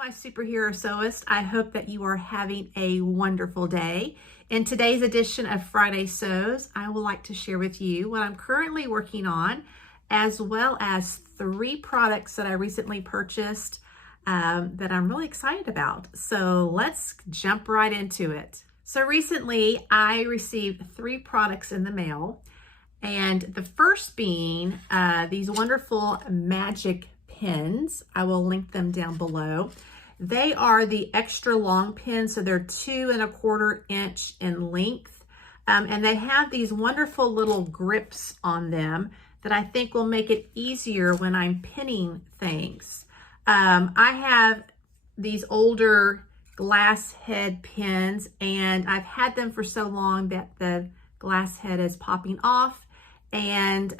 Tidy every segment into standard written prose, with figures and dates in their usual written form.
my superhero sewist. I hope that you are having a wonderful day. In today's edition of Friday Sews, I would like to share with you what I'm currently working on, as well as 3 products that I recently purchased that I'm really excited about. So let's jump right into it. So recently I received 3 products in the mail, and the first being these wonderful magic pins. I will link them down below. They are the extra long pins, so they're 2 1/4 inch in length, and they have these wonderful little grips on them that I think will make it easier when I'm pinning things. I have these older glass head pins, and I've had them for so long that the glass head is popping off, and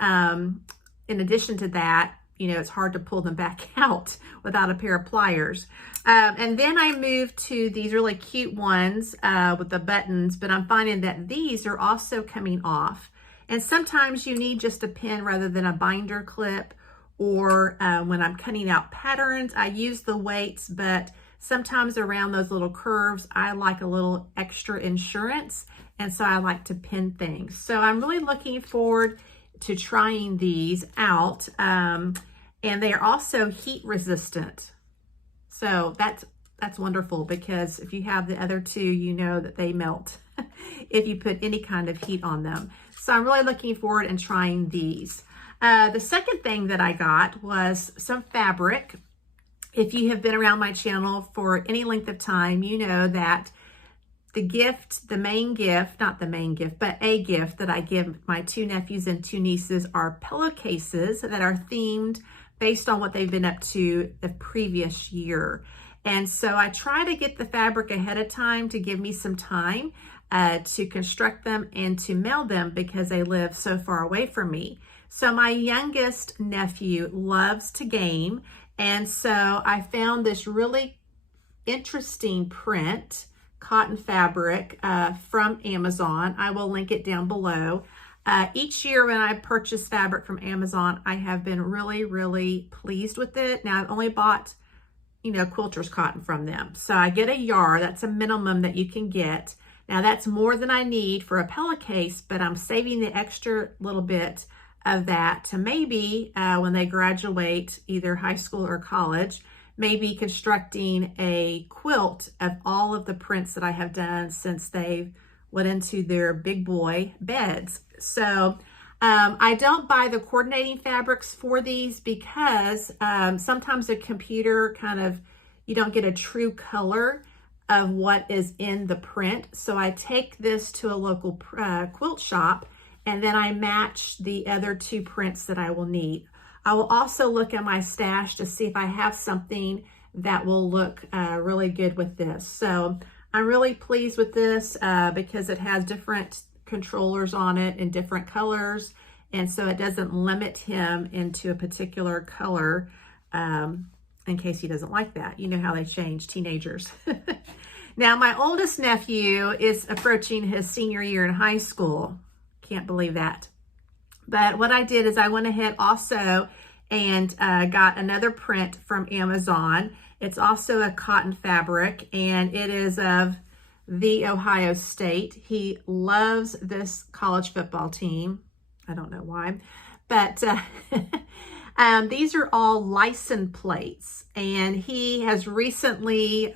in addition to that, you know, it's hard to pull them back out without a pair of pliers. And then I moved to these really cute ones with the buttons, but I'm finding that these are also coming off. And sometimes you need just a pin rather than a binder clip, or when I'm cutting out patterns, I use the weights, but sometimes around those little curves, I like a little extra insurance, and so I like to pin things. So I'm really looking forward to trying these out. And they are also heat resistant. So that's wonderful, because if you have the other 2, you know that they melt if you put any kind of heat on them. So I'm really looking forward and trying these. The second thing that I got was some fabric. If you have been around my channel for any length of time, you know that the main gift that I give my 2 nephews and 2 nieces are pillowcases that are themed based on what they've been up to the previous year. And so I try to get the fabric ahead of time to give me some time to construct them and to mail them, because they live so far away from me. So my youngest nephew loves to game, and so I found this really interesting print, cotton fabric from Amazon. I will link it down below. Each year when I purchase fabric from Amazon, I have been really, really pleased with it. Now, I've only bought, you know, quilter's cotton from them. So I get a yard. That's a minimum that you can get. Now, that's more than I need for a pillowcase, but I'm saving the extra little bit of that to maybe when they graduate either high school or college, maybe constructing a quilt of all of the prints that I have done since they've went into their big boy beds. So I don't buy the coordinating fabrics for these, because sometimes the computer you don't get a true color of what is in the print. So I take this to a local quilt shop, and then I match the other 2 prints that I will need. I will also look at my stash to see if I have something that will look really good with this. So I'm really pleased with this because it has different controllers on it in different colors, and so it doesn't limit him into a particular color in case he doesn't like that. You know how they change, teenagers. Now, my oldest nephew is approaching his senior year in high school. Can't believe that. But what I did is I went ahead also and got another print from Amazon. It's also a cotton fabric, and it is of the Ohio State. He loves this college football team. I don't know why, but these are all license plates, and he has recently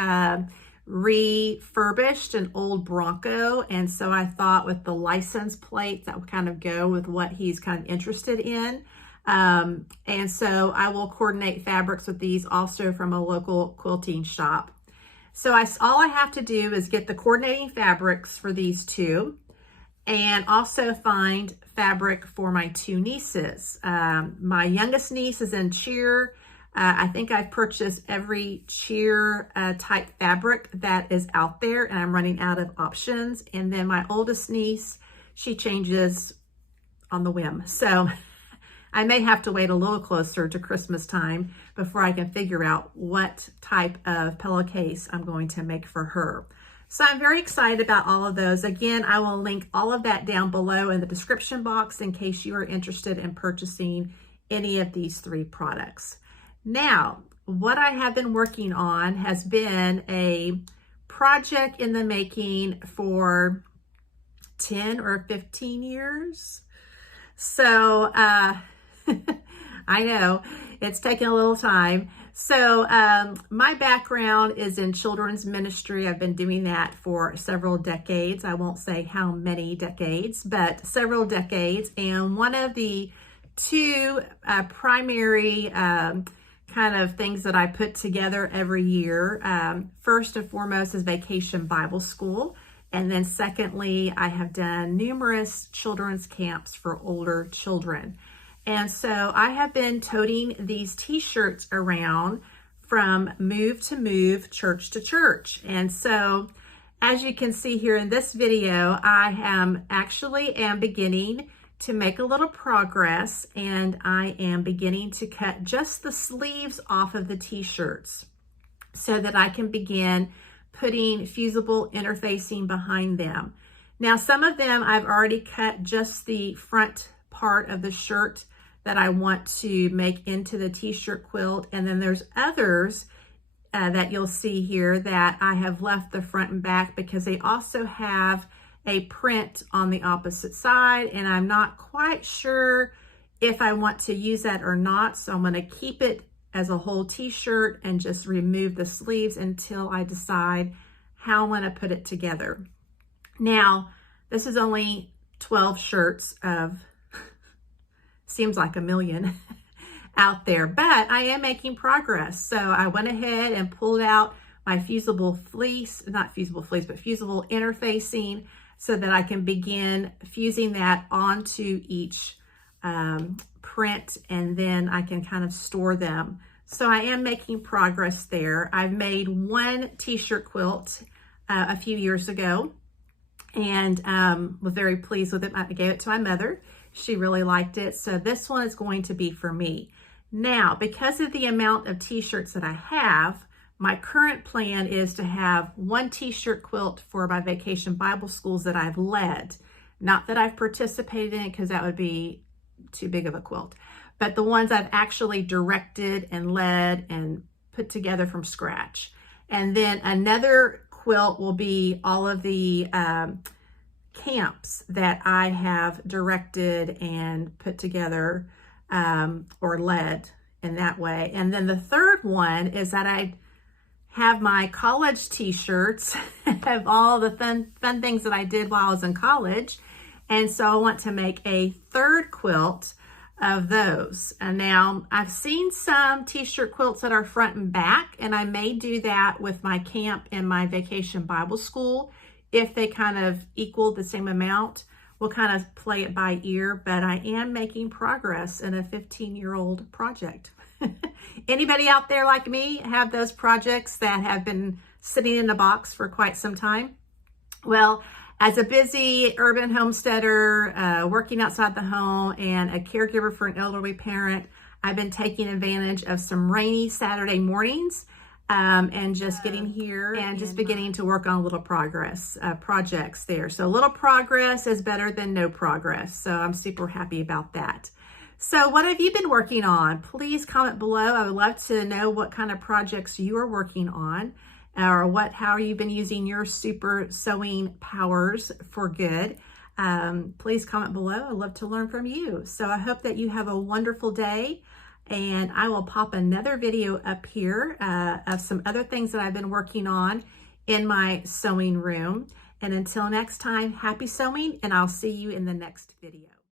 refurbished an old Bronco, and so I thought with the license plates that would kind of go with what he's kind of interested in. And so I will coordinate fabrics with these also from a local quilting shop. So all I have to do is get the coordinating fabrics for these 2, and also find fabric for my 2 nieces. My youngest niece is in cheer. I think I've purchased every cheer type fabric that is out there, and I'm running out of options. And then my oldest niece, she changes on the whim. So I may have to wait a little closer to Christmas time before I can figure out what type of pillowcase I'm going to make for her. So I'm very excited about all of those. Again, I will link all of that down below in the description box in case you are interested in purchasing any of these 3 products. Now, what I have been working on has been a project in the making for 10 or 15 years. So I know it's taken a little time. So my background is in children's ministry. I've been doing that for several decades. I won't say how many decades, but several decades. And one of the two primary kind of things that I put together every year, first and foremost, is Vacation Bible School. And then secondly, I have done numerous children's camps for older children. And so I have been toting these t-shirts around from move to move, church to church. And so as you can see here in this video, I am beginning to make a little progress, and I am beginning to cut just the sleeves off of the t-shirts so that I can begin putting fusible interfacing behind them. Now, some of them I've already cut just the front part of the shirt that I want to make into the t-shirt quilt. And then there's others that you'll see here that I have left the front and back because they also have a print on the opposite side. And I'm not quite sure if I want to use that or not. So I'm going to keep it as a whole t-shirt and just remove the sleeves until I decide how I'm going to put it together. Now, this is only 12 shirts of, seems like a million out there, but I am making progress. So I went ahead and pulled out my fusible fleece, not fusible fleece, but fusible interfacing so that I can begin fusing that onto each print, and then I can kind of store them. So I am making progress there. I've made one t-shirt quilt a few years ago and was very pleased with it. I gave it to my mother. She really liked it. So this one is going to be for me. Now, because of the amount of t-shirts that I have, my current plan is to have one t-shirt quilt for my Vacation Bible Schools that I've led. Not that I've participated in it, because that would be too big of a quilt, but the ones I've actually directed and led and put together from scratch. And then another quilt will be all of the camps that I have directed and put together or led in that way. And then the third one is that I have my college t-shirts of all the fun things that I did while I was in college. And so I want to make a third quilt of those. And now I've seen some t-shirt quilts that are front and back, and I may do that with my camp and my Vacation Bible School. If they kind of equal the same amount, we'll kind of play it by ear, but I am making progress in a 15-year-old project. Anybody out there like me have those projects that have been sitting in a box for quite some time? Well, as a busy urban homesteader, working outside the home and a caregiver for an elderly parent, I've been taking advantage of some rainy Saturday mornings and just getting here and just beginning to work on a little projects there. So a little progress is better than no progress. So I'm super happy about that. So what have you been working on? Please comment below. I would love to know what kind of projects you are working on, or how you've been using your super sewing powers for good. Please comment below. I'd love to learn from you. So I hope that you have a wonderful day, and I will pop another video up here of some other things that I've been working on in my sewing room. And until next time, happy sewing, and I'll see you in the next video.